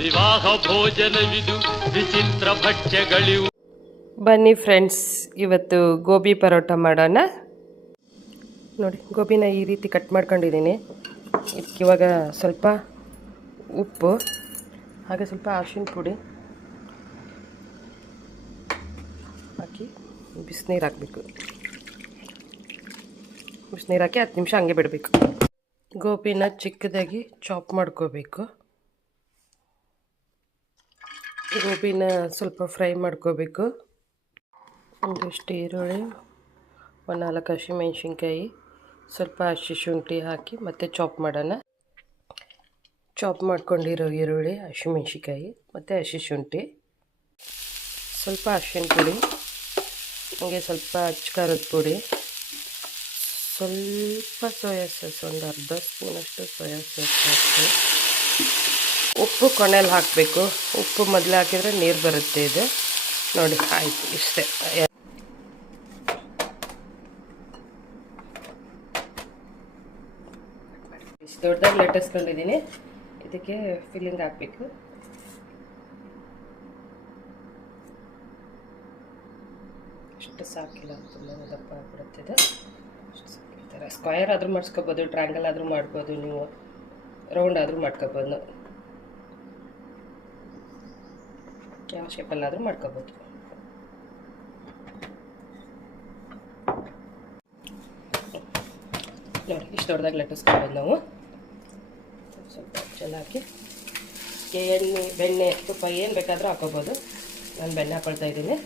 ವಿವಾಹ ಭೋಜನವಿದು ವಿಚಿತ್ರ ಭಕ್ಷ್ಯಗಳಿವು. ಬನ್ನಿ ಫ್ರೆಂಡ್ಸ್, ಇವತ್ತು ಗೋಬಿ ಪರೋಟ ಮಾಡೋಣ. ನೋಡಿ, ಗೋಬಿನ ಈ ರೀತಿ ಕಟ್ ಮಾಡ್ಕೊಂಡಿದ್ದೀನಿ. ಇದಕ್ಕೆ ಇವಾಗ ಸ್ವಲ್ಪ ಉಪ್ಪು, ಹಾಗೆ ಸ್ವಲ್ಪ ಅರಿಶಿನ ಪುಡಿ ಹಾಕಿ ಬಿಸಿನೀರು ಹಾಕಬೇಕು. ಬಿಸಿನೀರು ಹಾಕಿ 10 ನಿಮಿಷ ಹಂಗೆ ಬಿಡಬೇಕು. ಗೋಬಿನ ಚಿಕ್ಕದಾಗಿ ಚಾಪ್ ಮಾಡ್ಕೋಬೇಕು. ಗೋಬಿನ ಸ್ವಲ್ಪ ಫ್ರೈ ಮಾಡ್ಕೋಬೇಕು. ಒಂದಿಷ್ಟು ಈರುಳ್ಳಿ, 4 ಹಸಿಮೆಣ್ಸಿನ್ಕಾಯಿ, ಸ್ವಲ್ಪ ಹಸಿ ಶುಂಠಿ ಹಾಕಿ ಮತ್ತೆ ಚಾಪ್ ಮಾಡೋಣ. ಚಾಪ್ ಮಾಡ್ಕೊಂಡಿರೋ ಈರುಳ್ಳಿ, ಹಸಿಮೆಣ್ಸಿನ್ಕಾಯಿ ಮತ್ತು ಹಸಿ ಶುಂಠಿ, ಸ್ವಲ್ಪ ಅರಿಶಿನ ಪುಡಿ, ಹಾಗೆ ಸ್ವಲ್ಪ ಅಚ್ಚ ಪುಡಿ, ಸ್ವಲ್ಪ ಸೋಯಾ ಸಾಸ್, ಒಂದು ಅರ್ಧ ಸ್ಪೂನಷ್ಟು ಸೋಯಾ ಸಾಸ್ ಹಾಕಿ, ಉಪ್ಪು ಕೊನೆಯಲ್ಲಿ ಹಾಕಬೇಕು. ಉಪ್ಪು ಮೊದಲು ಹಾಕಿದರೆ ನೀರು ಬರುತ್ತೆ ಇದು. ನೋಡಿ, ಆಯಿತು, ಇಷ್ಟೇ. ಇಷ್ಟು ದೊಡ್ಡದಾಗಿ ಲಟ್ಟಿಸ್ಕೊಂಡಿದ್ದೀನಿ. ಇದಕ್ಕೆ ಫಿಲ್ಲಿಂಗ್ ಹಾಕಬೇಕು. ಇಷ್ಟು ಸಾಕಿಲ್ಲ, ತುಂಬ ದಪ್ಪ ಆಗ್ಬಿಡುತ್ತಿದೆ. ಈ ಥರ ಸ್ಕ್ವಯರ್ ಆದರೂ ಮಾಡಿಸ್ಕೋಬೋದು, ಟ್ರ್ಯಾಂಗಲ್ ಆದರೂ ಮಾಡ್ಬೋದು, ನೀವು ರೌಂಡ್ ಆದರೂ ಮಾಡ್ಕೋಬೋದು, ಯಾವ ಶೇಪಲ್ಲಾದರೂ ಮಾಡ್ಕೋಬೋದು. ನೋಡಿ, ಇಷ್ಟು ದೊಡ್ಡದಾಗಿ ಲಟ್ಟಿಸ್ಕೊಬೋದು ನಾವು. ಸ್ವಲ್ಪ ಚೆನ್ನಾಗಿ ಎಣ್ಣೆ, ಬೆಣ್ಣೆ, ತುಪ್ಪ ಏನು ಬೇಕಾದರೂ ಹಾಕೋಬೋದು. ನಾನು ಬೆಣ್ಣೆ ಹಾಕೊಳ್ತಾ ಇದ್ದೀನಿ.